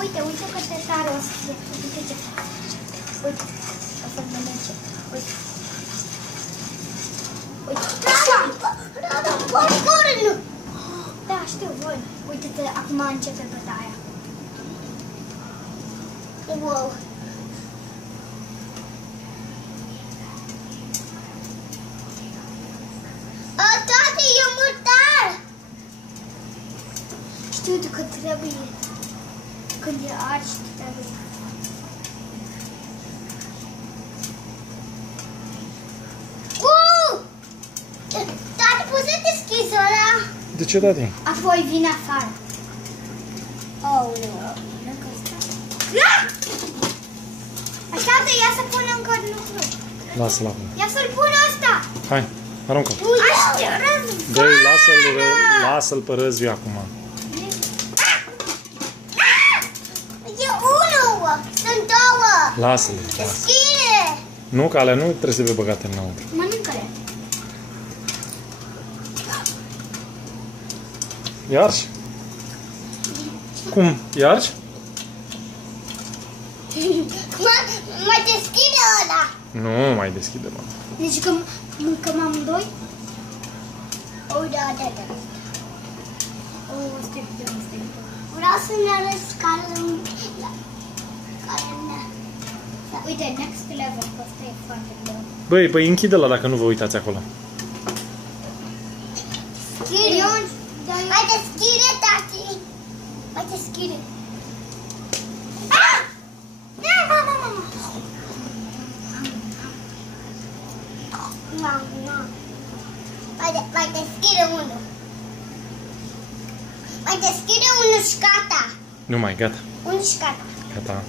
Uite, uite că te tare o să fie. Uite ce fac. Uite, o să mănânce. Uite. Uite. Rada, da, știu, voi. Uite-te, acum începe bătaia. Wow. Tati, e murdar! Știu că trebuie. Când e arși, trebuie. Tati, poți să deschizi ăla? De ce, tati? Apoi vine afară. Oh, nu că stai. Așteaptă, ia să pun încă lucru. Lasă-l acum. Ia să-l pun ăsta. Hai, aruncă-l. Dă-i, lasă-l pe Răzvi acum. E unul, sunt două. Lasă-l. Deschide. Nu, că alea nu trebuie să fie băgate înăuntru. Mănâncă-le. Iarși? Cum? Iarși? Mai deschide ăla. Nu mai deschide, mă. Deci că mâncăm amândoi? Oh, da. Oh, stai bine. Vreau să ne arăt care mea. Uite, next level, că ăsta e foarte greu. Băi, închide-l dacă nu vă uitați acolo. Mai deschide, tati. Mai deschide. Mai deschide unul. Mai deschide unul și gata. Nu mai, gata. Unul și gata. Gata.